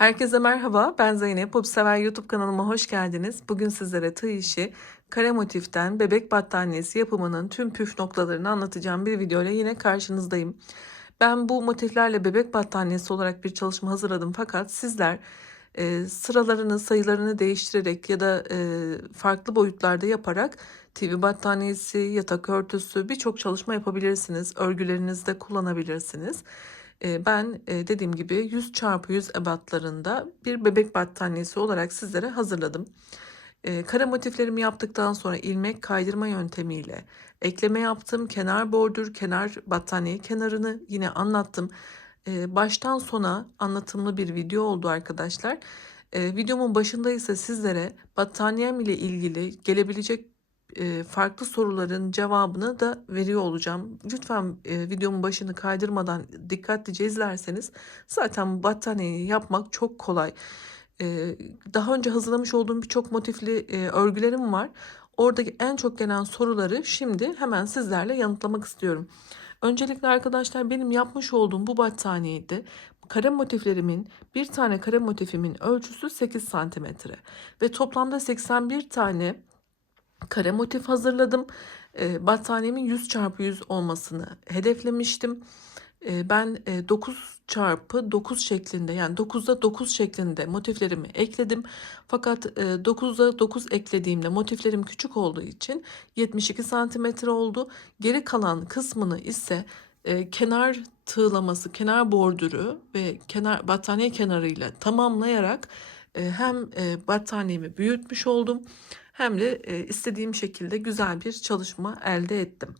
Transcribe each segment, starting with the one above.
Herkese merhaba, ben Zeynep. Popsever YouTube kanalıma hoş geldiniz. Bugün sizlere tığ işi, kare motiften bebek battaniyesi yapımının tüm püf noktalarını anlatacağım bir video ile yine karşınızdayım. Ben bu motiflerle bebek battaniyesi olarak bir çalışma hazırladım fakat sizler sıralarını, sayılarını değiştirerek ya da farklı boyutlarda yaparak TV battaniyesi, yatak örtüsü birçok çalışma yapabilirsiniz. Örgülerinizde kullanabilirsiniz. Ben dediğim gibi 100 çarpı 100 ebatlarında bir bebek battaniyesi olarak sizlere hazırladım. Kare motiflerimi yaptıktan sonra ilmek kaydırma yöntemiyle ekleme yaptım. Kenar bordür, kenar battaniye kenarını yine anlattım. Baştan sona anlatımlı bir video oldu arkadaşlar. Videomun başında ise sizlere battaniyem ile ilgili gelebilecek farklı soruların cevabını da veriyor olacağım. Lütfen videomun başını kaydırmadan dikkatlice izlerseniz zaten battaniyeyi yapmak çok kolay. Daha önce hazırlamış olduğum birçok motifli örgülerim var. Oradaki en çok gelen soruları şimdi hemen sizlerle yanıtlamak istiyorum. Öncelikle arkadaşlar benim yapmış olduğum bu battaniyede kare motiflerimin bir tane kare motifimin ölçüsü 8 santimetre ve toplamda 81 tane kare motif hazırladım. Battaniyemin 100 çarpı 100 olmasını hedeflemiştim. Ben 9 çarpı 9 şeklinde yani 9'da 9 şeklinde motiflerimi ekledim. Fakat 9'da 9 eklediğimde motiflerim küçük olduğu için 72 santimetre oldu. Geri kalan kısmını ise kenar tığlaması, kenar bordürü ve battaniye kenarıyla tamamlayarak hem battaniyemi büyütmüş oldum hem de istediğim şekilde güzel bir çalışma elde ettim.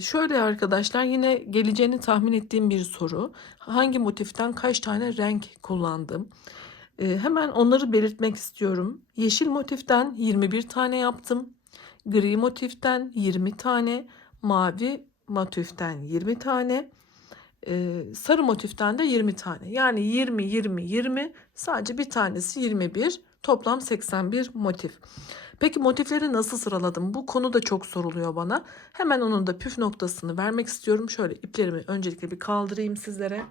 Şöyle arkadaşlar yine geleceğini tahmin ettiğim bir soru. Hangi motiften kaç tane renk kullandım? Hemen onları belirtmek istiyorum. Yeşil motiften 21 tane yaptım. Gri motiften 20 tane. Mavi motiften 20 tane. Sarı motiften de 20 tane. Yani 20, 20, 20 sadece bir tanesi 21. Toplam 81 motif. Peki motifleri nasıl sıraladım? Bu konu da çok soruluyor bana. Hemen onun da püf noktasını vermek istiyorum. Şöyle iplerimi öncelikle bir kaldırayım sizlere.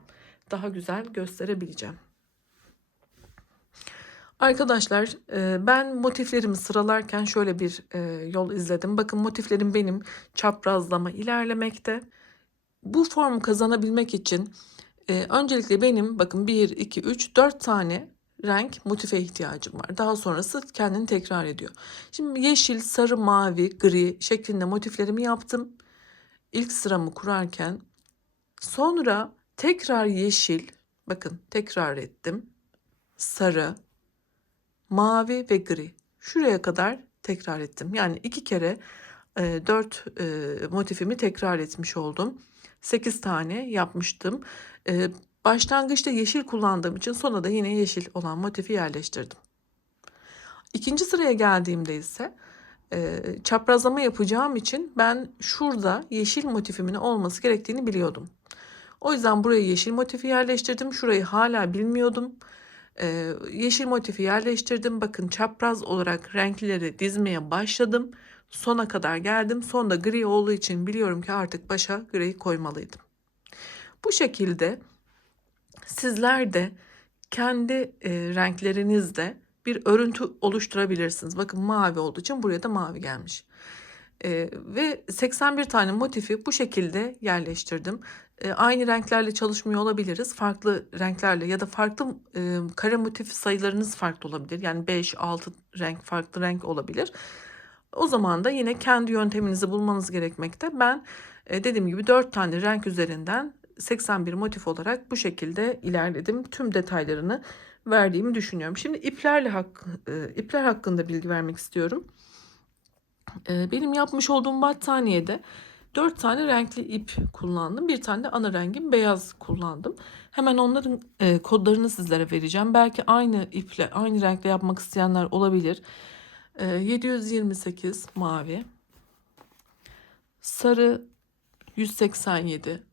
Daha güzel gösterebileceğim. Arkadaşlar ben motiflerimi sıralarken şöyle bir yol izledim. Bakın motiflerim benim çaprazlama ilerlemekte. Bu formu kazanabilmek için öncelikle benim bakın 1, 2, 3, 4 tane renk motife ihtiyacım var. Daha sonrası kendini tekrar ediyor. Şimdi yeşil, sarı, mavi, gri şeklinde motiflerimi yaptım. İlk sıramı kurarken sonra tekrar yeşil, bakın tekrar ettim. Sarı, mavi ve gri. Şuraya kadar tekrar ettim. Yani 2 kere 4 motifimi tekrar etmiş oldum. 8 tane yapmıştım. Başlangıçta yeşil kullandığım için sona da yine yeşil olan motifi yerleştirdim. İkinci sıraya geldiğimde ise çaprazlama yapacağım için ben şurada yeşil motifimin olması gerektiğini biliyordum. O yüzden buraya yeşil motifi yerleştirdim. Şurayı hala bilmiyordum. Yeşil motifi yerleştirdim. Bakın çapraz olarak renkleri dizmeye başladım. Sona kadar geldim. Sonda gri olduğu için biliyorum ki artık başa gri koymalıydım. Bu şekilde sizler de kendi renklerinizde bir örüntü oluşturabilirsiniz. Bakın mavi olduğu için buraya da mavi gelmiş. Ve 81 tane motifi bu şekilde yerleştirdim. Aynı renklerle çalışmıyor olabiliriz. Farklı renklerle ya da farklı kare motif sayılarınız farklı olabilir. Yani 5, 6 renk farklı renk olabilir. O zaman da yine kendi yönteminizi bulmanız gerekmekte. Ben dediğim gibi 4 tane renk üzerinden 81 motif olarak bu şekilde ilerledim. Tüm detaylarını verdiğimi düşünüyorum. Şimdi ipler hakkında bilgi vermek istiyorum. Benim yapmış olduğum battaniyede 4 tane renkli ip kullandım. Bir tane de ana rengim beyaz kullandım. Hemen onların kodlarını sizlere vereceğim. Belki aynı iple, aynı renkle yapmak isteyenler olabilir. 728 mavi, sarı 187,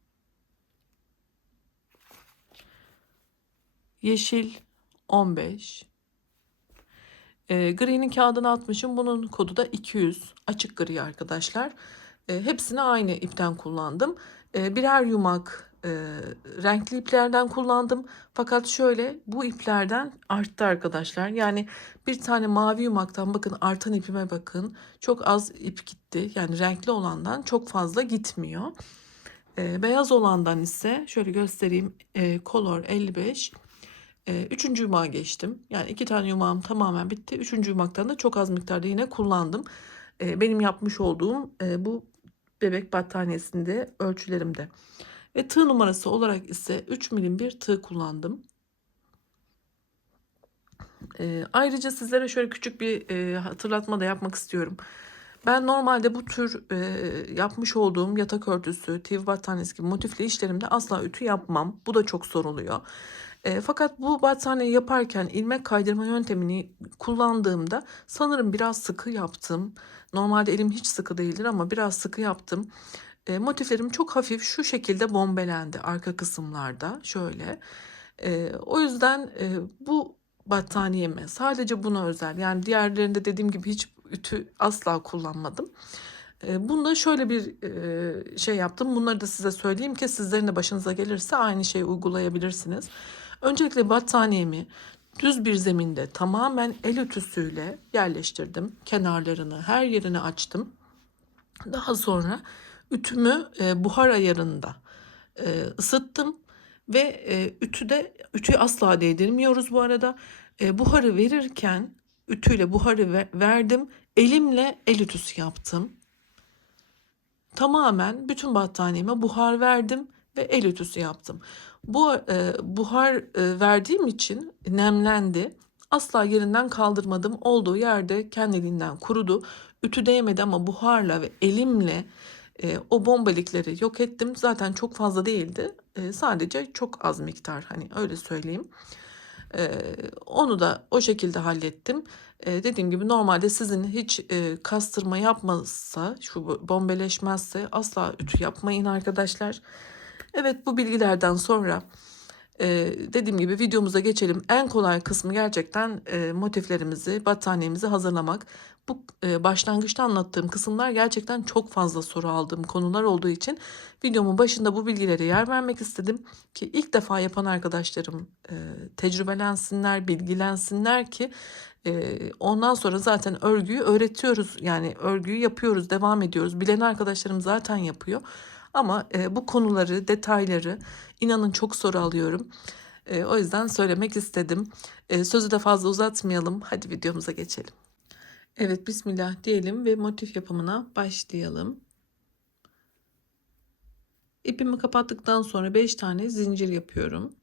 yeşil 15, gri'nin kağıdını atmışım. Bunun kodu da 200. Açık gri arkadaşlar. Hepsini aynı ipten kullandım. Birer yumak renkli iplerden kullandım. Fakat şöyle bu iplerden arttı arkadaşlar. Yani bir tane mavi yumaktan bakın, artan ipime bakın. Çok az ip gitti. Yani renkli olandan çok fazla gitmiyor. Beyaz olandan ise şöyle göstereyim. Color 55. Üçüncü yumağa geçtim. Yani 2 tane yumağım tamamen bitti. Üçüncü yumaktan da çok az miktarda yine kullandım. Benim yapmış olduğum bu bebek battaniyesinde ölçülerimde. Ve tığ numarası olarak ise 3 milim bir tığ kullandım. Ayrıca sizlere şöyle küçük bir hatırlatma da yapmak istiyorum. Ben normalde bu tür yapmış olduğum yatak örtüsü, TV battaniyesi gibi motifli işlerimde asla ütü yapmam. Bu da çok soruluyor. Fakat bu battaniye yaparken ilmek kaydırma yöntemini kullandığımda sanırım biraz sıkı yaptım. Normalde elim hiç sıkı değildir ama biraz sıkı yaptım. Motiflerim çok hafif şu şekilde bombelendi arka kısımlarda şöyle. O yüzden bu battaniyeme sadece buna özel, yani diğerlerinde dediğim gibi hiç ütü asla kullanmadım. Bunda şöyle bir şey yaptım. Bunları da size söyleyeyim ki sizlerin de başınıza gelirse aynı şeyi uygulayabilirsiniz. Öncelikle battaniyemi düz bir zeminde tamamen el ütüsüyle yerleştirdim. Kenarlarını, her yerini açtım. Daha sonra ütümü buhar ayarında ısıttım ve ütüyü asla değdirmiyoruz bu arada. Buharı verirken ütüyle buharı verdim. Elimle el ütüsü yaptım. Tamamen bütün battaniyeme buhar verdim ve el ütüsü yaptım. Bu buhar verdiğim için nemlendi. Asla yerinden kaldırmadım. Olduğu yerde kendiliğinden kurudu. Ütü değmedi ama buharla ve elimle o bombalikleri yok ettim. Zaten çok fazla değildi. Sadece çok az miktar, hani öyle söyleyeyim. Onu da o şekilde hallettim. Dediğim gibi normalde sizin hiç kastırma yapmazsa, şu bombeleşmezse asla ütü yapmayın arkadaşlar. Evet, bu bilgilerden sonra dediğim gibi videomuza geçelim. En kolay kısmı gerçekten motiflerimizi, battaniyemizi hazırlamak. Bu başlangıçta anlattığım kısımlar gerçekten çok fazla soru aldığım konular olduğu için videomun başında bu bilgilere yer vermek istedim ki ilk defa yapan arkadaşlarım tecrübelensinler, bilgilensinler ki ondan sonra zaten örgüyü öğretiyoruz. Yani örgüyü yapıyoruz, devam ediyoruz. Bilen arkadaşlarım zaten yapıyor. Ama bu konuları, detayları inanın çok soru alıyorum. O yüzden söylemek istedim. Sözü de fazla uzatmayalım. Hadi videomuza geçelim. Evet, Bismillah diyelim ve motif yapımına başlayalım. İpimi kapattıktan sonra 5 tane zincir yapıyorum.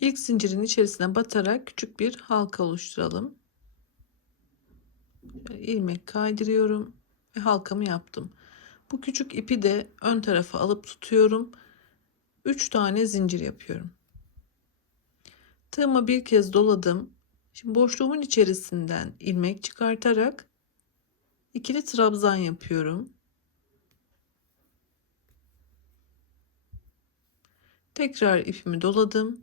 İlk zincirin içerisine batarak küçük bir halka oluşturalım. İlmek kaydırıyorum ve halkamı yaptım. Bu küçük ipi de ön tarafa alıp tutuyorum. 3 tane zincir yapıyorum. Tığıma bir kez doladım. Şimdi boşluğumun içerisinden ilmek çıkartarak ikili trabzan yapıyorum. Tekrar ipimi doladım.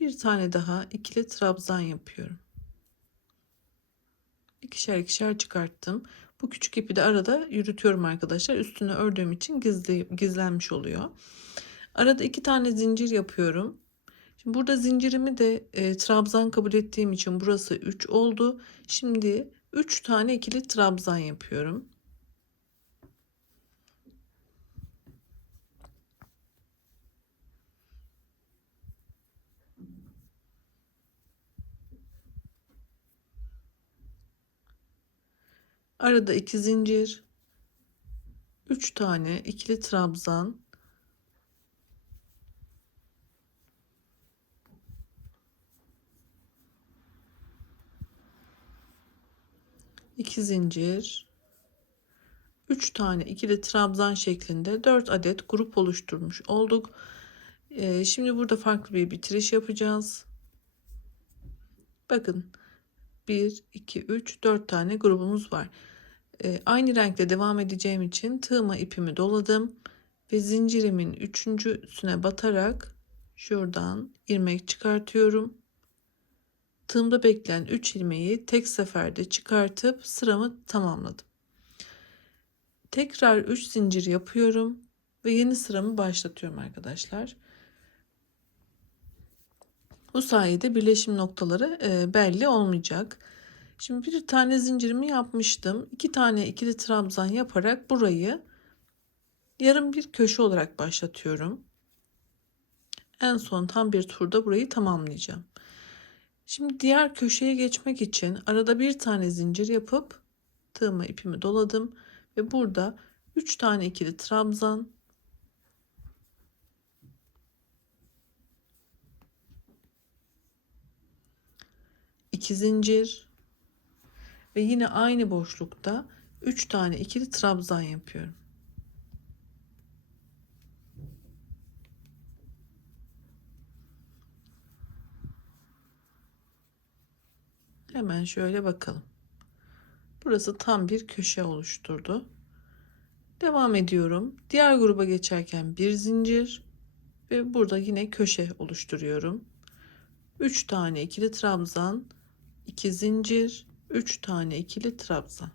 Bir tane daha ikili trabzan yapıyorum. İkişer ikişer çıkarttım. Bu küçük ipi de arada yürütüyorum arkadaşlar. Üstüne ördüğüm için gizlenmiş oluyor. Arada 2 tane zincir yapıyorum. Şimdi burada zincirimi de trabzan kabul ettiğim için burası 3 oldu. Şimdi 3 tane ikili trabzan yapıyorum. Arada 2 zincir, 3 tane ikili trabzan, iki zincir, 3 tane ikili trabzan şeklinde 4 adet grup oluşturmuş olduk. Şimdi burada farklı bir bitiriş yapacağız. Bakın 1, 2, 3, 4 tane grubumuz var. Aynı renkle devam edeceğim için tığıma ipimi doladım ve zincirimin üçüncüsüne batarak şuradan ilmek çıkartıyorum. Tığımda bekleyen 3 ilmeği tek seferde çıkartıp sıramı tamamladım. Tekrar 3 zincir yapıyorum ve yeni sıramı başlatıyorum arkadaşlar. Bu sayede birleşim noktaları belli olmayacak. Şimdi bir tane zincirimi yapmıştım. 2 tane ikili trabzan yaparak burayı yarım bir köşe olarak başlatıyorum. En son tam bir turda burayı tamamlayacağım. Şimdi diğer köşeye geçmek için arada bir tane zincir yapıp tığıma ipimi doladım ve burada 3 tane ikili trabzan, 2 zincir ve yine aynı boşlukta 3 tane ikili trabzan yapıyorum. Hemen şöyle bakalım. Burası tam bir köşe oluşturdu. Devam ediyorum. Diğer gruba geçerken bir zincir ve burada yine köşe oluşturuyorum. 3 tane ikili trabzan, 2 zincir, 3 tane ikili trabzan.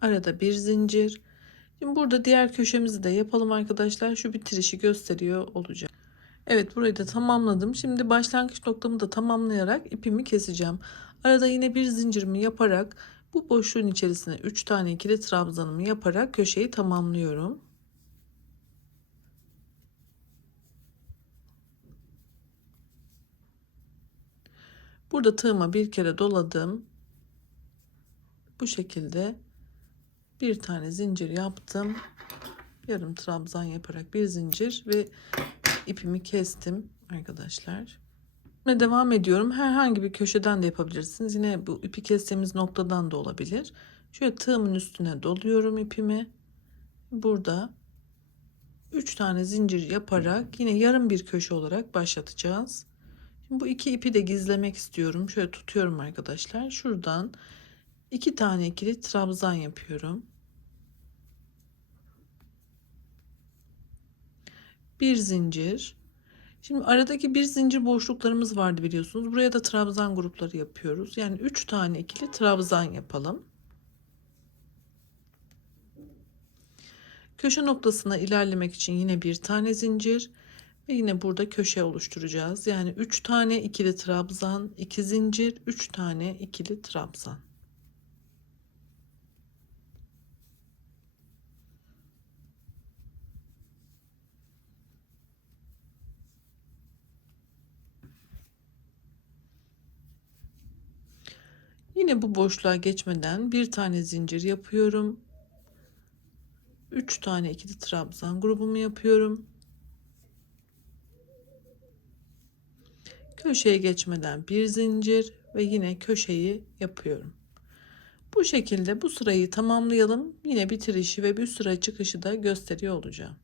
Arada bir zincir. Şimdi burada diğer köşemizi de yapalım arkadaşlar. Şu bitirişi gösteriyor olacak. Evet, burayı da tamamladım. Şimdi başlangıç noktamı da tamamlayarak ipimi keseceğim. Arada yine bir zincirimi yaparak bu boşluğun içerisine 3 tane ikili trabzanımı yaparak köşeyi tamamlıyorum. Burada tığıma bir kere doladım. Bu şekilde bir tane zincir yaptım. Yarım trabzan yaparak bir zincir ve ipimi kestim arkadaşlar. Ve devam ediyorum. Herhangi bir köşeden de yapabilirsiniz. Yine bu ipi kestiğimiz noktadan da olabilir. Şöyle tığımın üstüne doluyorum ipimi. Burada 3 tane zincir yaparak yine yarım bir köşe olarak başlatacağız. Şimdi bu iki ipi de gizlemek istiyorum. Şöyle tutuyorum arkadaşlar. Şuradan 2 tane ikili trabzan yapıyorum. Bir zincir. Şimdi aradaki bir zincir boşluklarımız vardı biliyorsunuz. Buraya da trabzan grupları yapıyoruz. Yani 3 tane ikili trabzan yapalım. Köşe noktasına ilerlemek için yine bir tane zincir ve yine burada köşe oluşturacağız. Yani 3 tane ikili trabzan, 2 zincir, 3 tane ikili trabzan. Yine bu boşluğa geçmeden bir tane zincir yapıyorum. 3 tane ikili trabzan grubumu yapıyorum. Köşeye geçmeden bir zincir ve yine köşeyi yapıyorum. Bu şekilde bu sırayı tamamlayalım. Yine bitirişi ve bir sıra çıkışı da gösteriyor olacağım.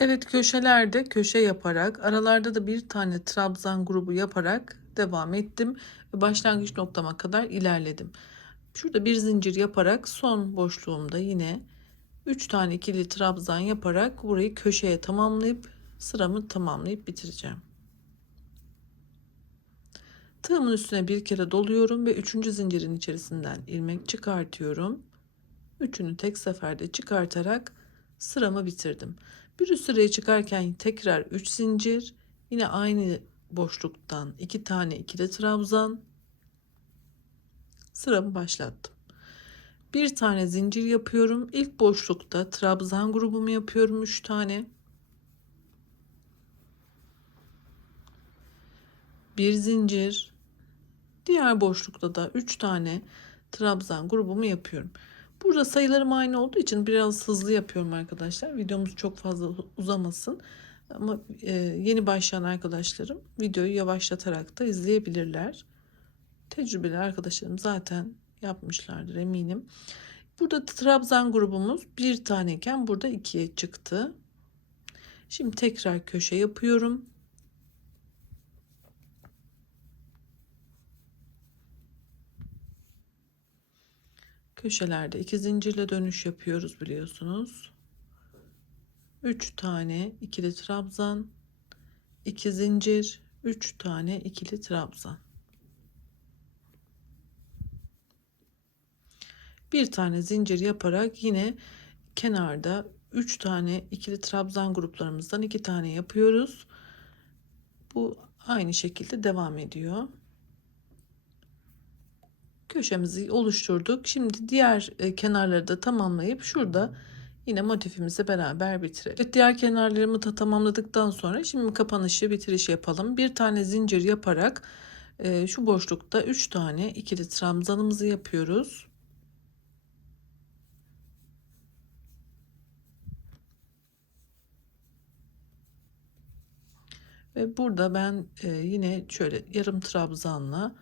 Evet, köşelerde köşe yaparak aralarda da bir tane trabzan grubu yaparak devam ettim ve başlangıç noktama kadar ilerledim. Şurada bir zincir yaparak son boşluğumda yine 3 tane ikili trabzan yaparak burayı köşeye tamamlayıp sıramı tamamlayıp bitireceğim. Tığımın üstüne bir kere doluyorum ve 3. zincirin içerisinden ilmek çıkartıyorum. Üçünü tek seferde çıkartarak sıramı bitirdim. Bir üst sıraya çıkarken tekrar 3 zincir, yine aynı boşluktan 2 tane ikili trabzan, sıramı başlattım. Bir tane zincir yapıyorum. İlk boşlukta trabzan grubumu yapıyorum 3 tane. Bir zincir. Diğer boşlukta da 3 tane trabzan grubumu yapıyorum. Burada sayılarım aynı olduğu için biraz hızlı yapıyorum arkadaşlar. Videomuz çok fazla uzamasın. Ama yeni başlayan arkadaşlarım videoyu yavaşlatarak da izleyebilirler. Tecrübeli arkadaşlarım zaten yapmışlardır eminim. Burada trabzan grubumuz bir taneyken burada ikiye çıktı. Şimdi tekrar köşe yapıyorum. Köşelerde 2 zincirle dönüş yapıyoruz biliyorsunuz. 3 tane ikili trabzan, 2 zincir, 3 tane ikili trabzan. Bir tane zincir yaparak yine kenarda 3 tane ikili trabzan gruplarımızdan 2 tane yapıyoruz. Bu aynı şekilde devam ediyor. Köşemizi oluşturduk. Şimdi diğer kenarları da tamamlayıp şurada yine motifimizi beraber bitirelim. Evet, diğer kenarlarımı da tamamladıktan sonra şimdi kapanışı, bitiriş yapalım. Bir tane zincir yaparak şu boşlukta 3 tane ikili trabzanımızı yapıyoruz. Ve burada ben yine şöyle yarım trabzanla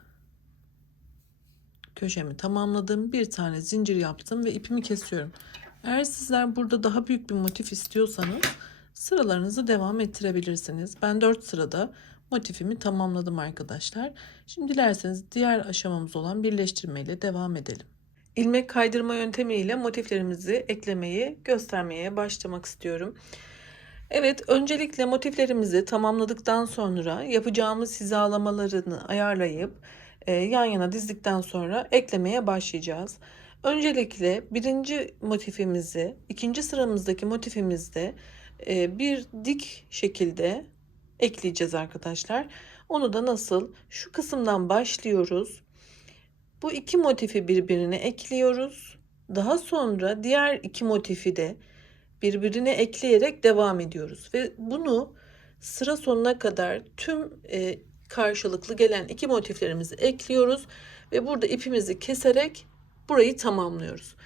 köşemi tamamladım. Bir tane zincir yaptım ve ipimi kesiyorum. Eğer sizler burada daha büyük bir motif istiyorsanız sıralarınızı devam ettirebilirsiniz. Ben 4 sırada motifimi tamamladım arkadaşlar. Şimdi dilerseniz diğer aşamamız olan birleştirme ile devam edelim. İlmek kaydırma yöntemiyle motiflerimizi eklemeyi göstermeye başlamak istiyorum. Evet, öncelikle motiflerimizi tamamladıktan sonra yapacağımız hizalamalarını ayarlayıp yan yana dizdikten sonra eklemeye başlayacağız. Öncelikle birinci motifimizi, ikinci sıramızdaki motifimizde bir dik şekilde ekleyeceğiz arkadaşlar. Onu da nasıl? Şu kısımdan başlıyoruz. Bu iki motifi birbirine ekliyoruz. Daha sonra diğer iki motifi de birbirine ekleyerek devam ediyoruz ve bunu sıra sonuna kadar tüm karşılıklı gelen iki motiflerimizi ekliyoruz ve burada ipimizi keserek burayı tamamlıyoruz.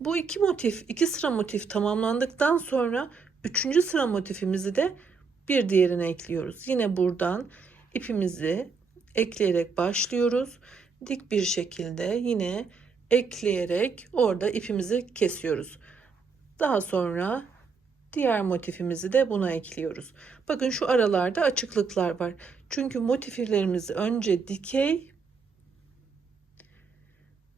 Bu iki sıra motif tamamlandıktan sonra üçüncü sıra motifimizi de bir diğerine ekliyoruz. Yine buradan ipimizi ekleyerek başlıyoruz. Dik bir şekilde yine ekleyerek orada ipimizi kesiyoruz. Daha sonra diğer motifimizi de buna ekliyoruz. Bakın şu aralarda açıklıklar var. Çünkü motiflerimiz önce dikey,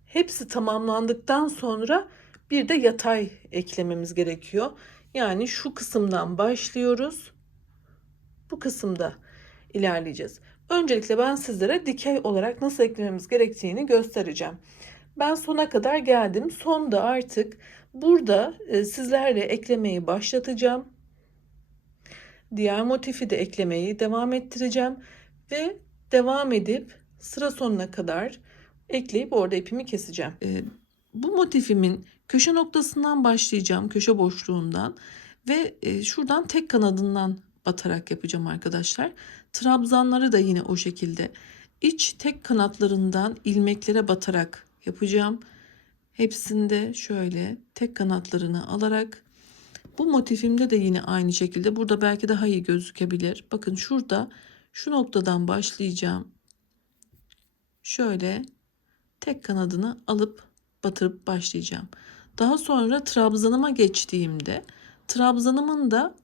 hepsi tamamlandıktan sonra bir de yatay eklememiz gerekiyor. Yani şu kısımdan başlıyoruz. Bu kısımda ilerleyeceğiz. Öncelikle ben sizlere dikey olarak nasıl eklememiz gerektiğini göstereceğim. Ben sona kadar geldim. Sonda artık burada sizlerle eklemeyi başlatacağım. Diğer motifi de eklemeyi devam ettireceğim ve devam edip sıra sonuna kadar ekleyip orada ipimi keseceğim. Bu motifimin köşe noktasından başlayacağım, köşe boşluğundan ve şuradan tek kanadından batarak yapacağım arkadaşlar. Trabzanları da yine o şekilde iç tek kanatlarından ilmeklere batarak yapacağım. Hepsinde şöyle tek kanatlarını alarak, bu motifimde de yine aynı şekilde, burada belki daha iyi gözükebilir. Bakın şurada şu noktadan başlayacağım. Şöyle tek kanadını alıp batırıp başlayacağım. Daha sonra trabzanıma geçtiğimde trabzanımın da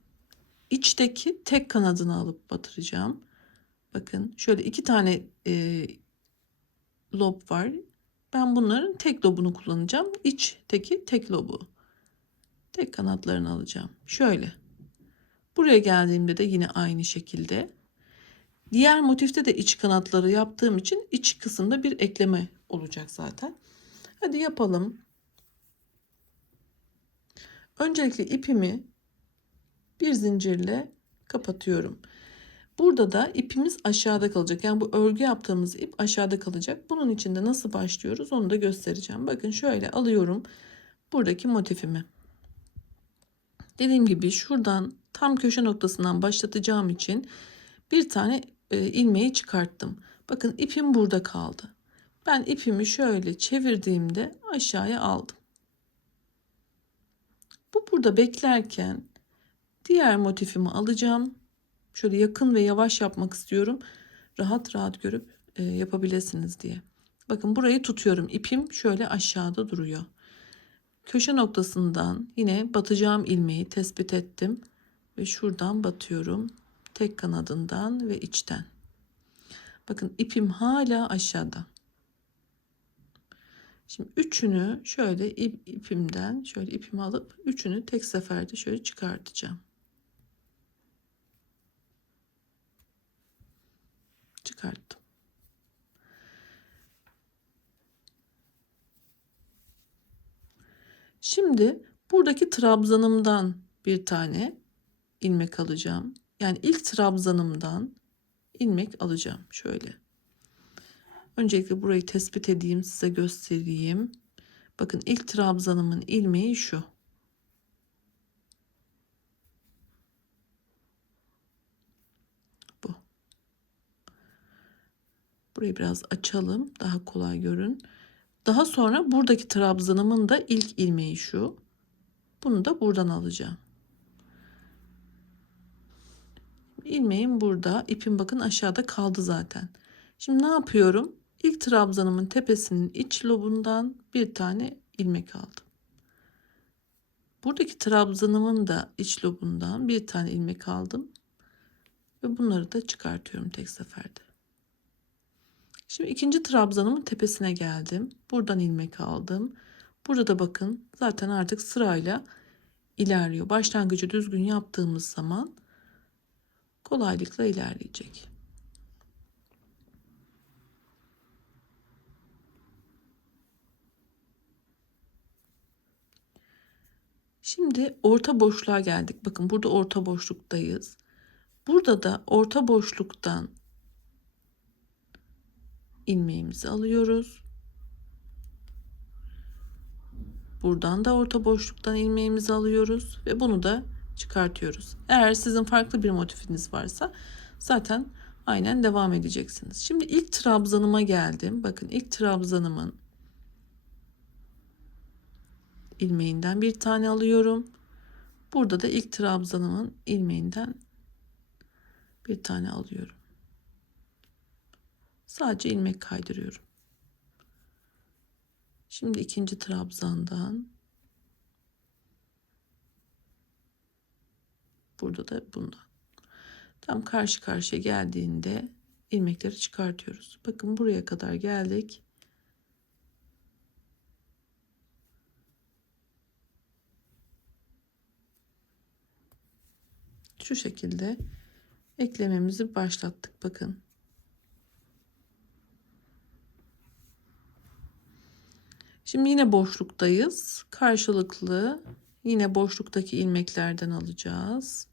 içteki tek kanadını alıp batıracağım. Bakın şöyle iki tane lob var. Ben bunların tek lobunu kullanacağım. İçteki tek lobu. Tek kanatlarını alacağım. Şöyle. Buraya geldiğimde de yine aynı şekilde. Diğer motifte de iç kanatları yaptığım için iç kısımda bir ekleme olacak zaten. Hadi yapalım. Öncelikle ipimi bir zincirle kapatıyorum. Burada da ipimiz aşağıda kalacak. Yani bu örgü yaptığımız ip aşağıda kalacak. Bunun için de nasıl başlıyoruz onu da göstereceğim. Bakın şöyle alıyorum buradaki motifimi. Dediğim gibi şuradan tam köşe noktasından başlatacağım için bir tane ilmeği çıkarttım. Bakın ipim burada kaldı. Ben ipimi şöyle çevirdiğimde aşağıya aldım. Bu burada beklerken diğer motifimi alacağım. Şöyle yakın ve yavaş yapmak istiyorum. Rahat rahat görüp yapabilirsiniz diye. Bakın burayı tutuyorum. İpim şöyle aşağıda duruyor. Köşe noktasından yine batacağım ilmeği tespit ettim. Ve şuradan batıyorum. Tek kanadından ve içten. Bakın ipim hala aşağıda. Şimdi üçünü şöyle ipimden şöyle ipimi alıp üçünü tek seferde şöyle çıkartacağım. çıkarttım. Şimdi buradaki trabzanımdan bir tane ilmek alacağım. Yani ilk trabzanımdan ilmek alacağım. Şöyle. Öncelikle burayı tespit edeyim, size göstereyim. Bakın ilk trabzanımın ilmeği şu. Bu. Burayı biraz açalım, daha kolay görün. Daha sonra buradaki trabzanımın da ilk ilmeği şu. Bunu da buradan alacağım. İlmeğim burada. İpim bakın aşağıda kaldı zaten. Şimdi ne yapıyorum? İlk trabzanımın tepesinin iç lobundan bir tane ilmek aldım. Buradaki trabzanımın da iç lobundan bir tane ilmek aldım. Ve bunları da çıkartıyorum tek seferde. Şimdi ikinci trabzanımın tepesine geldim. Buradan ilmek aldım. Burada da bakın zaten artık sırayla ilerliyor. Başlangıcı düzgün yaptığımız zaman kolaylıkla ilerleyecek. Şimdi orta boşluğa geldik. Bakın burada orta boşluktayız. Burada da orta boşluktan ilmeğimizi alıyoruz. Buradan da orta boşluktan ilmeğimizi alıyoruz ve bunu da çıkartıyoruz. Eğer sizin farklı bir motifiniz varsa zaten aynen devam edeceksiniz. Şimdi ilk trabzanıma geldim. Bakın ilk trabzanımın ilmeğinden bir tane alıyorum. Burada da ilk trabzanımın ilmeğinden bir tane alıyorum. Sadece ilmek kaydırıyorum. Şimdi ikinci trabzandan, burada da bundan. Tam karşı karşıya geldiğinde ilmekleri çıkartıyoruz. Bakın buraya kadar geldik. Şu şekilde eklememizi başlattık. Bakın. Şimdi yine boşluktayız. Karşılıklı yine boşluktaki ilmeklerden alacağız.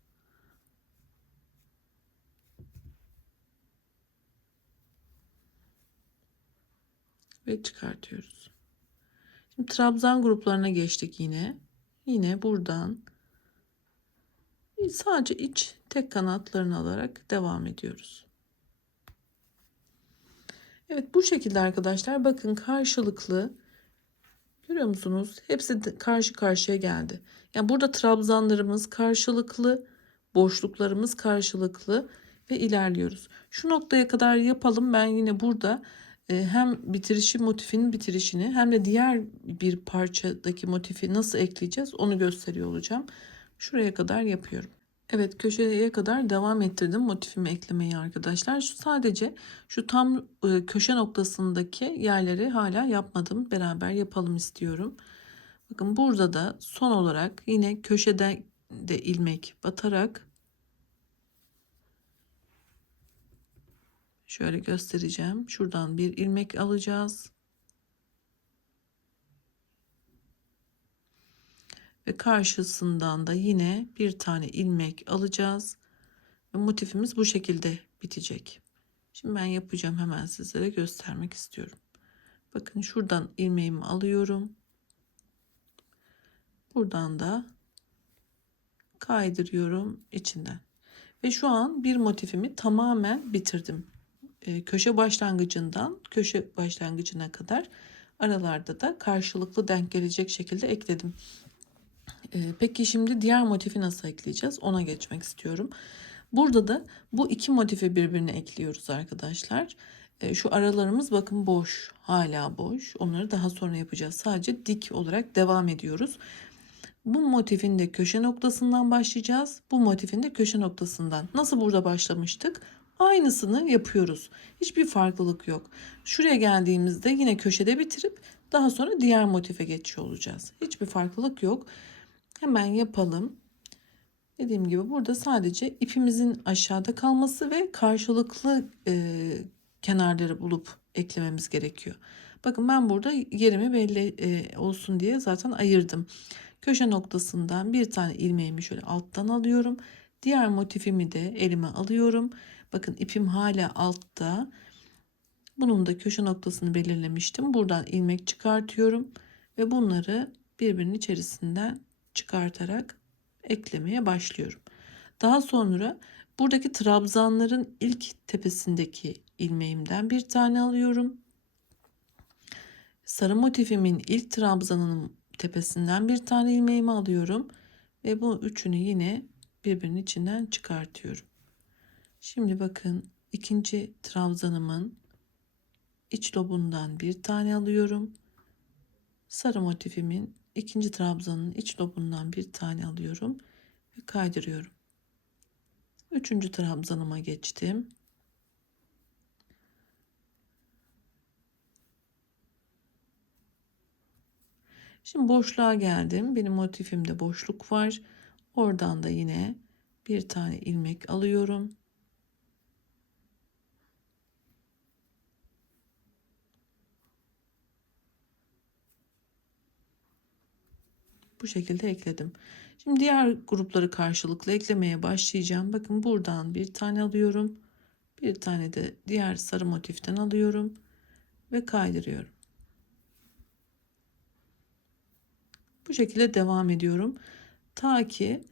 Ve çıkartıyoruz. Şimdi trabzan gruplarına geçtik yine. Yine buradan sadece iç tek kanatlarını alarak devam ediyoruz. Evet, bu şekilde arkadaşlar, bakın karşılıklı görüyor musunuz? Hepsi de karşı karşıya geldi. Yani burada trabzanlarımız karşılıklı, boşluklarımız karşılıklı ve ilerliyoruz. Şu noktaya kadar yapalım. Ben yine burada hem bitirişi, motifin bitirişini hem de diğer bir parçadaki motifi nasıl ekleyeceğiz onu gösteriyor olacağım. Şuraya kadar yapıyorum. Evet, köşeye kadar devam ettirdim motifimi eklemeyi arkadaşlar. Sadece şu tam köşe noktasındaki yerleri hala yapmadım. Beraber yapalım istiyorum. Bakın burada da son olarak yine köşede de ilmek batarak şöyle göstereceğim. Şuradan bir ilmek alacağız. Ve karşısından da yine bir tane ilmek alacağız. Ve motifimiz bu şekilde bitecek. Şimdi ben yapacağım, hemen sizlere göstermek istiyorum. Bakın şuradan ilmeğimi alıyorum. Buradan da kaydırıyorum içinden. Ve şu an bir motifimi tamamen bitirdim. Köşe başlangıcından köşe başlangıcına kadar aralarda da karşılıklı denk gelecek şekilde ekledim. Peki şimdi diğer motifi nasıl ekleyeceğiz? Ona geçmek istiyorum. Burada da bu iki motifi birbirine ekliyoruz arkadaşlar. Şu aralarımız bakın boş, hala boş. Onları daha sonra yapacağız. Sadece dik olarak devam ediyoruz. Bu motifin de köşe noktasından başlayacağız. Bu motifin de köşe noktasından. Nasıl burada başlamıştık? Aynısını yapıyoruz. Hiçbir farklılık yok. Şuraya geldiğimizde yine köşede bitirip daha sonra diğer motife geçiyor olacağız. Hiçbir farklılık yok. Hemen yapalım. Dediğim gibi burada sadece ipimizin aşağıda kalması ve karşılıklı kenarları bulup eklememiz gerekiyor. Bakın ben burada yerimi belli olsun diye zaten ayırdım. Köşe noktasından bir tane ilmeğimi şöyle alttan alıyorum. Diğer motifimi de elime alıyorum. Bakın ipim hala altta. Bunun da köşe noktasını belirlemiştim. Buradan ilmek çıkartıyorum ve bunları birbirinin içerisinden çıkartarak eklemeye başlıyorum. Daha sonra buradaki trabzanların ilk tepesindeki ilmeğimden bir tane alıyorum. Sarı motifimin ilk trabzanının tepesinden bir tane ilmeğimi alıyorum ve bu üçünü yine birbirinin içinden çıkartıyorum. Şimdi bakın ikinci trabzanımın iç lobundan bir tane alıyorum. Sarı motifimin ikinci trabzanın iç lobundan bir tane alıyorum ve kaydırıyorum. Üçüncü trabzanıma geçtim. Şimdi boşluğa geldim. Benim motifimde boşluk var. Oradan da yine bir tane ilmek alıyorum. Bu şekilde ekledim. Şimdi diğer grupları karşılıklı eklemeye başlayacağım. Bakın buradan bir tane alıyorum. Bir tane de diğer sarı motiften alıyorum ve kaydırıyorum. Bu şekilde devam ediyorum. Ta ki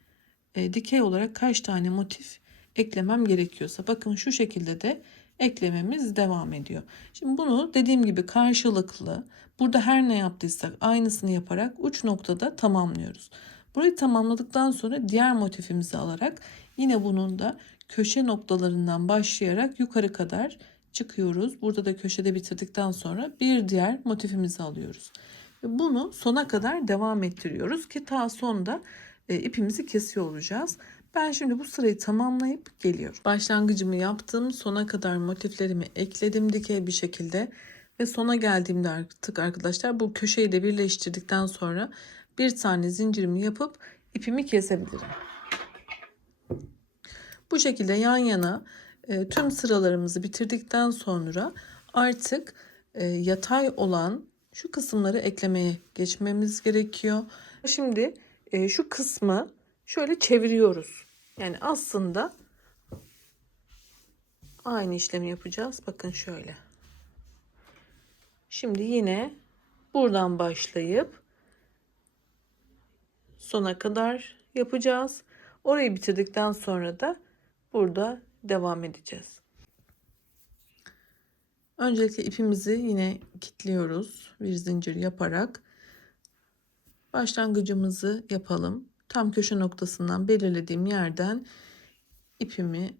dikey olarak kaç tane motif eklemem gerekiyorsa. Bakın şu şekilde de eklememiz devam ediyor. Şimdi bunu dediğim gibi karşılıklı burada her ne yaptıysak aynısını yaparak uç noktada tamamlıyoruz. Burayı tamamladıktan sonra diğer motifimizi alarak yine bunun da köşe noktalarından başlayarak yukarı kadar çıkıyoruz. Burada da köşede bitirdikten sonra bir diğer motifimizi alıyoruz. Bunu sona kadar devam ettiriyoruz ki ta sonda ipimizi kesiyor olacağız. Ben şimdi bu sırayı tamamlayıp geliyorum. Başlangıcımı yaptım. Sona kadar motiflerimi ekledim dikey bir şekilde. Ve sona geldiğimde artık arkadaşlar bu köşeyi de birleştirdikten sonra bir tane zincirimi yapıp ipimi kesebilirim. Bu şekilde yan yana tüm sıralarımızı bitirdikten sonra artık yatay olan şu kısımları eklemeye geçmemiz gerekiyor. Şimdi şu kısmı şöyle çeviriyoruz. Yani aslında aynı işlemi yapacağız. Bakın şöyle. Şimdi yine buradan başlayıp sona kadar yapacağız. Orayı bitirdikten sonra da burada devam edeceğiz. Öncelikle ipimizi yine kilitliyoruz. Bir zincir yaparak başlangıcımızı yapalım. Tam köşe noktasından belirlediğim yerden ipimi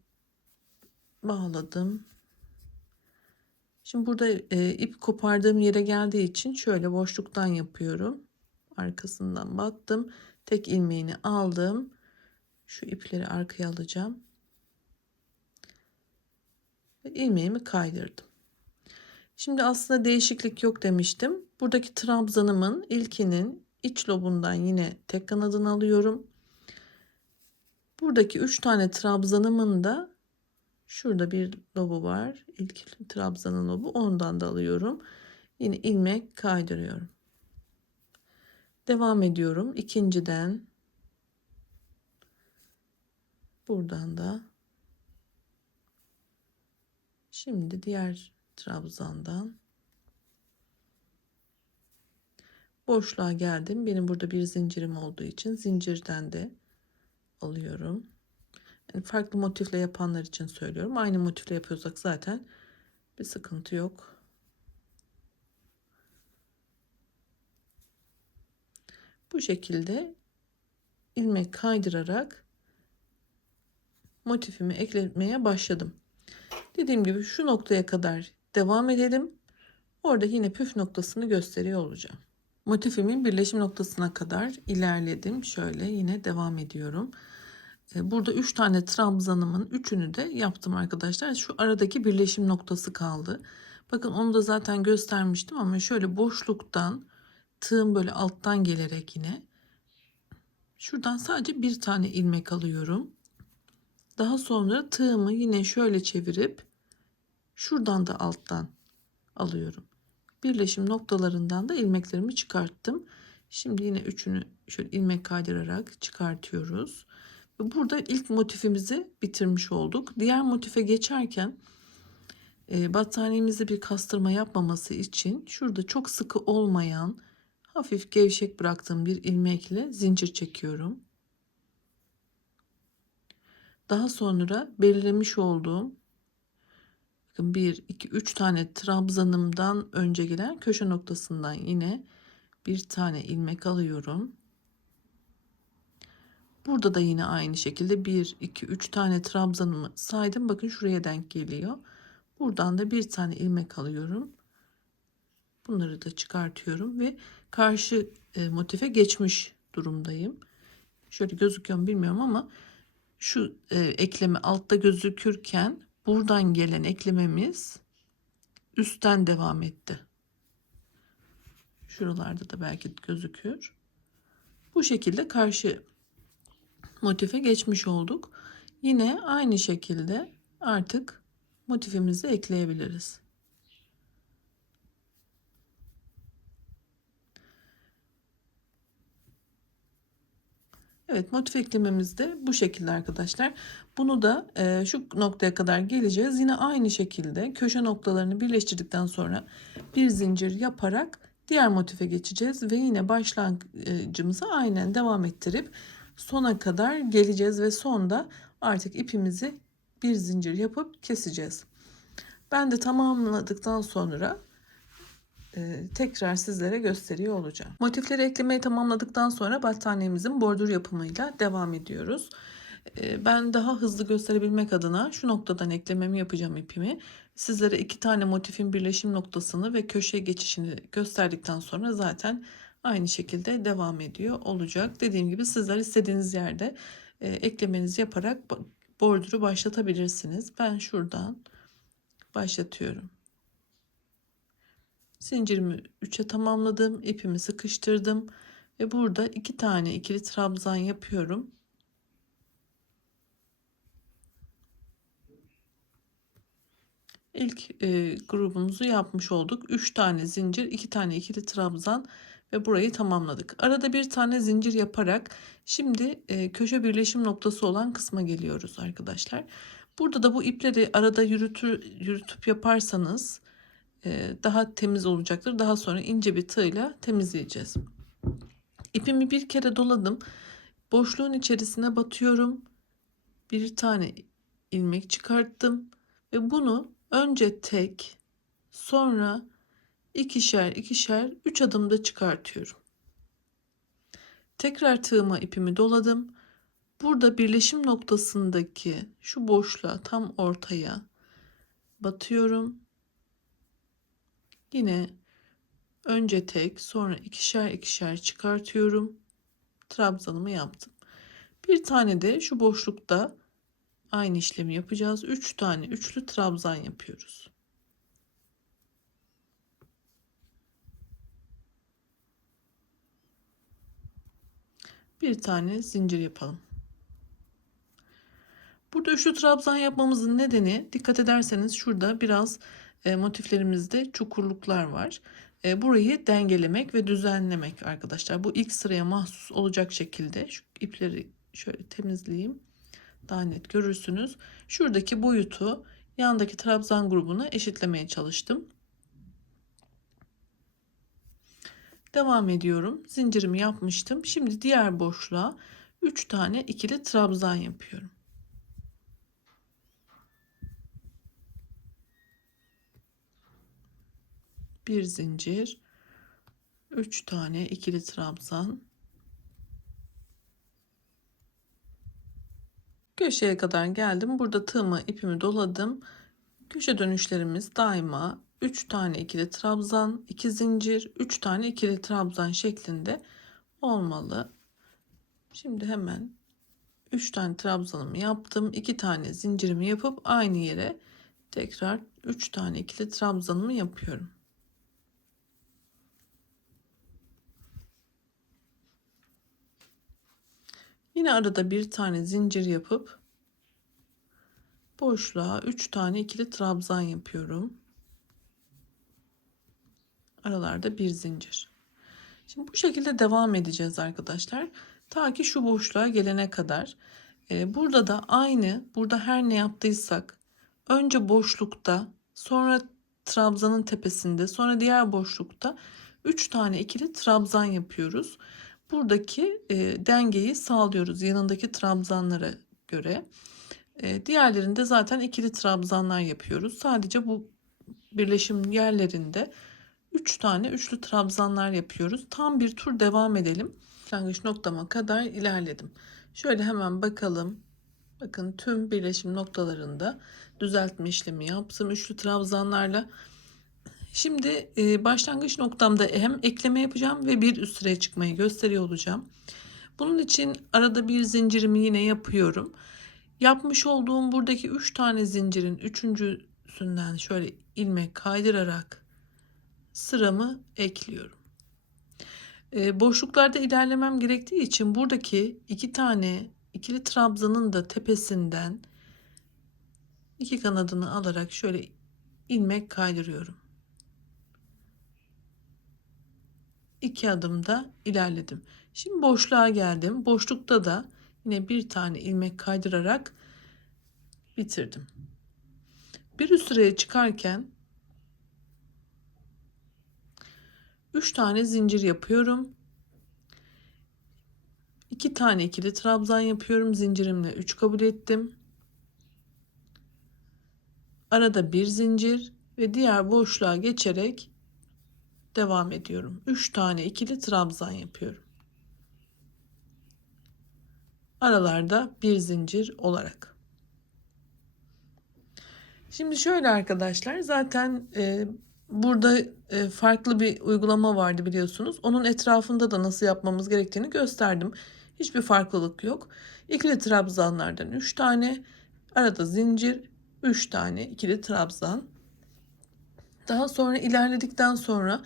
bağladım. Şimdi burada ip kopardığım yere geldiği için şöyle boşluktan yapıyorum. Arkasından battım. Tek ilmeğini aldım. Şu ipleri arkaya alacağım. Ve ilmeğimi kaydırdım. Şimdi aslında değişiklik yok demiştim. Buradaki trabzanımın ilkinin iç lobundan yine tek kanadını alıyorum. Buradaki 3 tane trabzanımın da şurada bir lobu var. İlk trabzanın lobu, ondan da alıyorum. Yine ilmek kaydırıyorum. Devam ediyorum. İkinciden buradan da şimdi diğer trabzandan boşluğa geldim. Benim burada bir zincirim olduğu için zincirden de alıyorum. Yani farklı motifle yapanlar için söylüyorum. Aynı motifle yapıyorsak zaten bir sıkıntı yok. Bu şekilde ilmek kaydırarak motifimi eklemeye başladım. Dediğim gibi şu noktaya kadar devam edelim. Orada yine püf noktasını gösteriyor olacağım. Motifimin birleşim noktasına kadar ilerledim. Şöyle yine devam ediyorum. Burada 3 tane trabzanımın 3'ünü de yaptım arkadaşlar. Şu aradaki birleşim noktası kaldı. Bakın onu da zaten göstermiştim ama şöyle boşluktan tığım böyle alttan gelerek yine şuradan sadece bir tane ilmek alıyorum. Daha sonra tığımı yine şöyle çevirip Şuradan da alttan alıyorum. Birleşim noktalarından da ilmeklerimi çıkarttım. Şimdi yine üçünü şöyle ilmek kaydırarak çıkartıyoruz. Ve burada ilk motifimizi bitirmiş olduk. Diğer motife geçerken battaniyemizi bir kastırma yapmaması için şurada çok sıkı olmayan hafif gevşek bıraktığım bir ilmekle zincir çekiyorum. Daha sonra belirlemiş olduğum, bakın 1 2 3 tane trabzanımdan önce gelen köşe noktasından yine bir tane ilmek alıyorum. Burada da yine aynı şekilde 1 2 3 tane trabzanımı saydım. Bakın şuraya denk geliyor. Buradan da bir tane ilmek alıyorum. Bunları da çıkartıyorum ve karşı motife geçmiş durumdayım. Şöyle gözüküyor mu bilmiyorum ama şu ekleme altta gözükürken buradan gelen eklememiz üstten devam etti. Şuralarda da belki gözükür. Bu şekilde karşı motife geçmiş olduk. Yine aynı şekilde artık motifimizi ekleyebiliriz. Evet, motif eklememiz de bu şekilde arkadaşlar. Bunu da şu noktaya kadar geleceğiz. Yine aynı şekilde köşe noktalarını birleştirdikten sonra bir zincir yaparak diğer motife geçeceğiz. Ve yine başlangıcımıza aynen devam ettirip sona kadar geleceğiz. Ve sonda artık ipimizi bir zincir yapıp keseceğiz. Ben de tamamladıktan sonra tekrar sizlere gösteriyor olacağım. Motifleri eklemeyi tamamladıktan sonra battaniyemizin bordür yapımıyla devam ediyoruz. Ben daha hızlı gösterebilmek adına şu noktadan eklememi yapacağım ipimi. Sizlere 2 tane motifin birleşim noktasını ve köşe geçişini gösterdikten sonra zaten aynı şekilde devam ediyor olacak. Dediğim gibi sizler istediğiniz yerde eklemenizi yaparak bordürü başlatabilirsiniz. Ben şuradan başlatıyorum. Zincirimi 3'e tamamladım. İpimi sıkıştırdım. Ve burada 2 tane ikili trabzan yapıyorum. İlk grubumuzu yapmış olduk. 3 tane zincir, 2 tane ikili trabzan ve burayı tamamladık. Arada bir tane zincir yaparak şimdi köşe birleşim noktası olan kısma geliyoruz arkadaşlar. Burada da bu ipleri arada yürütüp yaparsanız daha temiz olacaktır. Daha sonra ince bir tığla temizleyeceğiz. İpimi bir kere doladım. Boşluğun içerisine batıyorum. Bir tane ilmek çıkarttım ve bunu önce tek, sonra ikişer ikişer 3 adımda çıkartıyorum. Tekrar tığıma ipimi doladım. Burada birleşim noktasındaki şu boşluğa tam ortaya batıyorum. Yine önce tek, sonra ikişer ikişer çıkartıyorum. Trabzanımı yaptım. Bir tane de şu boşlukta aynı işlemi yapacağız. 3 tane üçlü trabzan yapıyoruz. Bir tane zincir yapalım. Burada üçlü trabzan yapmamızın nedeni, dikkat ederseniz şurada biraz motiflerimizde çukurluklar var. Burayı dengelemek ve düzenlemek arkadaşlar. Bu ilk sıraya mahsus olacak şekilde şu ipleri şöyle temizleyeyim. Daha net görürsünüz. Şuradaki boyutu yandaki trabzan grubuna eşitlemeye çalıştım. Devam ediyorum. Zincirimi yapmıştım. Şimdi diğer boşluğa 3 tane ikili trabzan yapıyorum. Bir zincir, 3 tane ikili trabzan. Köşeye kadar geldim. Burada tığımı ipimi doladım. Köşe dönüşlerimiz daima 3 tane ikili trabzan, 2 zincir, 3 tane ikili trabzan şeklinde olmalı. Şimdi hemen 3 tane trabzanımı yaptım. 2 tane zincirimi yapıp aynı yere tekrar 3 tane ikili trabzanımı yapıyorum. Yine arada bir tane zincir yapıp boşluğa 3 tane ikili trabzan yapıyorum. Aralarda bir zincir. Şimdi bu şekilde devam edeceğiz arkadaşlar. Ta ki şu boşluğa gelene kadar. Burada da aynı, burada her ne yaptıysak önce boşlukta, sonra trabzanın tepesinde, sonra diğer boşlukta 3 tane ikili trabzan yapıyoruz. Buradaki dengeyi sağlıyoruz yanındaki trabzanlara göre. Diğerlerinde zaten ikili trabzanlar yapıyoruz. Sadece bu birleşim yerlerinde 3 tane üçlü trabzanlar yapıyoruz. Tam bir tur devam edelim. Başlangıç noktama kadar ilerledim. Şöyle hemen bakalım. Bakın tüm birleşim noktalarında düzeltme işlemi yaptım üçlü trabzanlarla. Şimdi başlangıç noktamda hem ekleme yapacağım ve bir üst sıraya çıkmayı gösteriyor olacağım. Bunun için arada bir zincirimi yine yapıyorum. Yapmış olduğum buradaki 3 tane zincirin üçüncüsünden şöyle ilmek kaydırarak sıramı ekliyorum. Boşluklarda ilerlemem gerektiği için buradaki 2 tane ikili trabzanın da tepesinden 2 kanadını alarak şöyle ilmek kaydırıyorum. 2 adımda ilerledim. Şimdi boşluğa geldim. Boşlukta da yine bir tane ilmek kaydırarak bitirdim. Bir üst sıraya çıkarken 3 tane zincir yapıyorum. 2 tane ikili trabzan yapıyorum. Zincirimle 3 kabul ettim. Arada bir zincir ve diğer boşluğa geçerek devam ediyorum. 3 tane ikili trabzan yapıyorum. Aralarda bir zincir olarak. Şimdi şöyle arkadaşlar, zaten burada farklı bir uygulama vardı biliyorsunuz. Onun etrafında da nasıl yapmamız gerektiğini gösterdim. Hiçbir farklılık yok. İkili trabzanlardan 3 tane, arada zincir, 3 tane ikili trabzan. Daha sonra ilerledikten sonra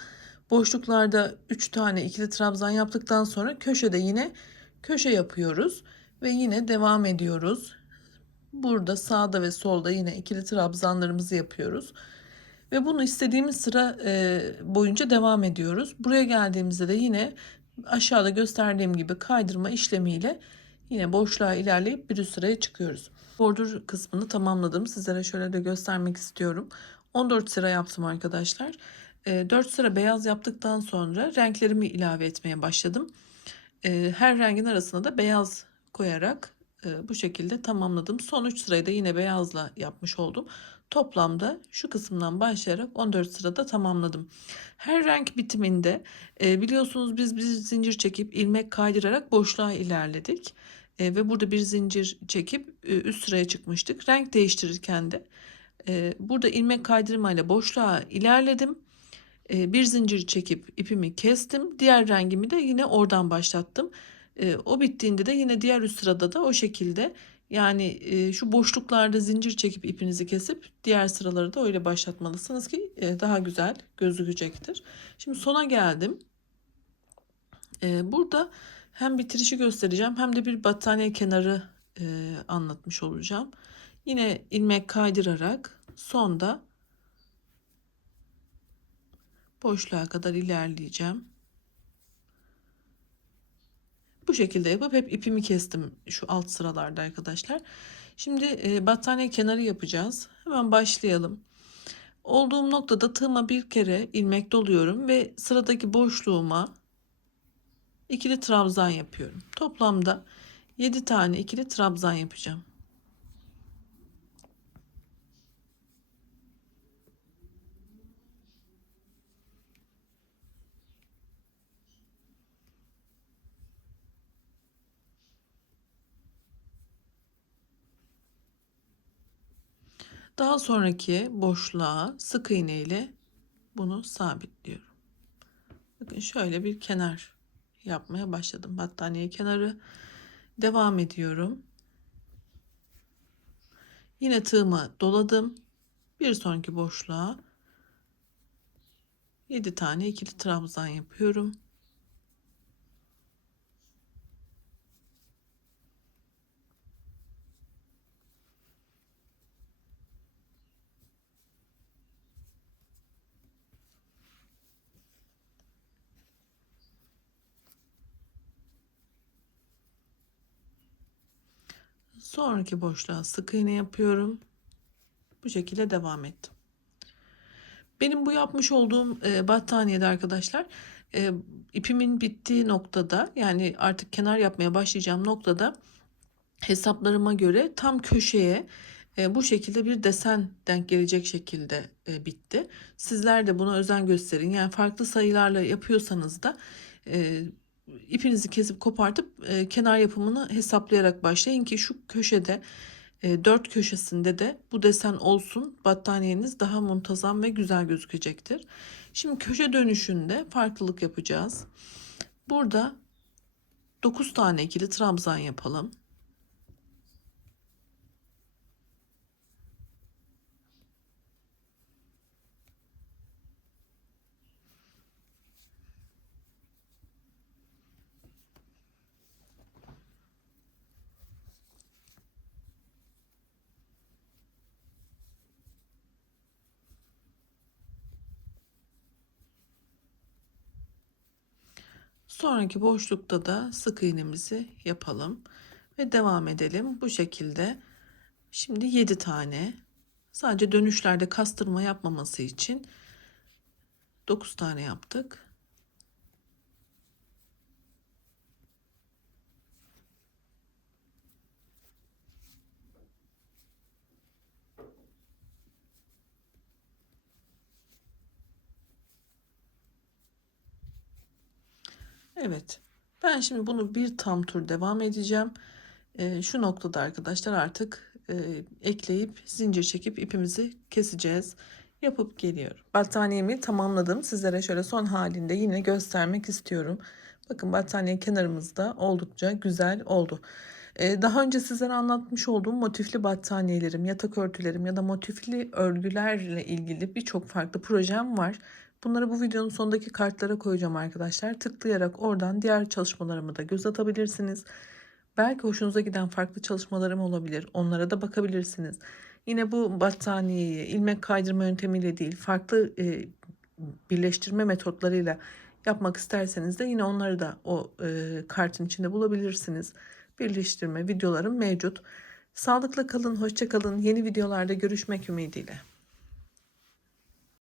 boşluklarda 3 tane ikili trabzan yaptıktan sonra köşede yine köşe yapıyoruz ve yine devam ediyoruz. Burada sağda ve solda yine ikili trabzanlarımızı yapıyoruz. Ve bunu istediğimiz sıra boyunca devam ediyoruz. Buraya geldiğimizde de yine aşağıda gösterdiğim gibi kaydırma işlemiyle yine boşluğa ilerleyip bir üst sıraya çıkıyoruz. Bordür kısmını tamamladım. Sizlere şöyle de göstermek istiyorum. 14 sıra yaptım arkadaşlar. 4 sıra beyaz yaptıktan sonra renklerimi ilave etmeye başladım. Her rengin arasına da beyaz koyarak bu şekilde tamamladım. Son 3 sırayı da yine beyazla yapmış oldum. Toplamda şu kısımdan başlayarak 14 sırada tamamladım. Her renk bitiminde biliyorsunuz biz bir zincir çekip ilmek kaydırarak boşluğa ilerledik. Ve burada bir zincir çekip üst sıraya çıkmıştık. Renk değiştirirken de burada ilmek kaydırmayla boşluğa ilerledim. Bir zincir çekip ipimi kestim. Diğer rengimi de yine oradan başlattım. O bittiğinde de yine diğer üst sırada da o şekilde, yani şu boşluklarda zincir çekip ipinizi kesip diğer sıraları da öyle başlatmalısınız ki daha güzel gözükecektir. Şimdi sona geldim. Burada hem bitirişi göstereceğim hem de bir battaniye kenarı anlatmış olacağım. Yine ilmek kaydırarak sonda boşluğa kadar ilerleyeceğim. Bu şekilde yapıp hep ipimi kestim şu alt sıralarda arkadaşlar. Şimdi battaniye kenarı yapacağız. Hemen başlayalım. Olduğum noktada tığıma bir kere ilmek doluyorum ve sıradaki boşluğuma ikili trabzan yapıyorum. Toplamda 7 tane ikili trabzan yapacağım. Daha sonraki boşluğa sık iğne ile bunu sabitliyorum. Bakın şöyle bir kenar yapmaya başladım. Battaniye kenarı. Devam ediyorum. Yine tığımı doladım. Bir sonraki boşluğa 7 tane ikili trabzan yapıyorum. Sonraki boşluğa sık iğne yapıyorum. Bu şekilde devam ettim. Benim bu yapmış olduğum battaniyede arkadaşlar ipimin bittiği noktada, yani artık kenar yapmaya başlayacağım noktada hesaplarıma göre tam köşeye bu şekilde bir desen denk gelecek şekilde bitti. Sizler de buna özen gösterin. Yani farklı sayılarla yapıyorsanız da e, ipinizi kesip kopartıp kenar yapımını hesaplayarak başlayın ki şu köşede dört köşesinde de bu desen olsun. Battaniyeniz daha muntazam ve güzel gözükecektir. Şimdi köşe dönüşünde farklılık yapacağız. Burada 9 tane ikili trabzan yapalım. Sonraki boşlukta da sık iğnemizi yapalım ve devam edelim. Bu şekilde şimdi 7 tane, sadece dönüşlerde kastırma yapmaması için 9 tane yaptık. Evet, ben şimdi bunu bir tam tur devam edeceğim. Şu noktada arkadaşlar artık ekleyip zincir çekip ipimizi keseceğiz. Yapıp geliyorum. Battaniyemi tamamladım. Sizlere şöyle son halinde yine göstermek istiyorum. Bakın battaniye kenarımızda oldukça güzel oldu. Daha önce sizlere anlatmış olduğum motifli battaniyelerim, yatak örtülerim ya da motifli örgülerle ilgili birçok farklı projem var. Bunları bu videonun sonundaki kartlara koyacağım arkadaşlar. Tıklayarak oradan diğer çalışmalarımı da göz atabilirsiniz. Belki hoşunuza giden farklı çalışmalarım olabilir. Onlara da bakabilirsiniz. Yine bu battaniyeyi ilmek kaydırma yöntemiyle değil, farklı birleştirme metotlarıyla yapmak isterseniz de yine onları da o kartın içinde bulabilirsiniz. Birleştirme videolarım mevcut. Sağlıkla kalın, hoşça kalın. Yeni videolarda görüşmek ümidiyle.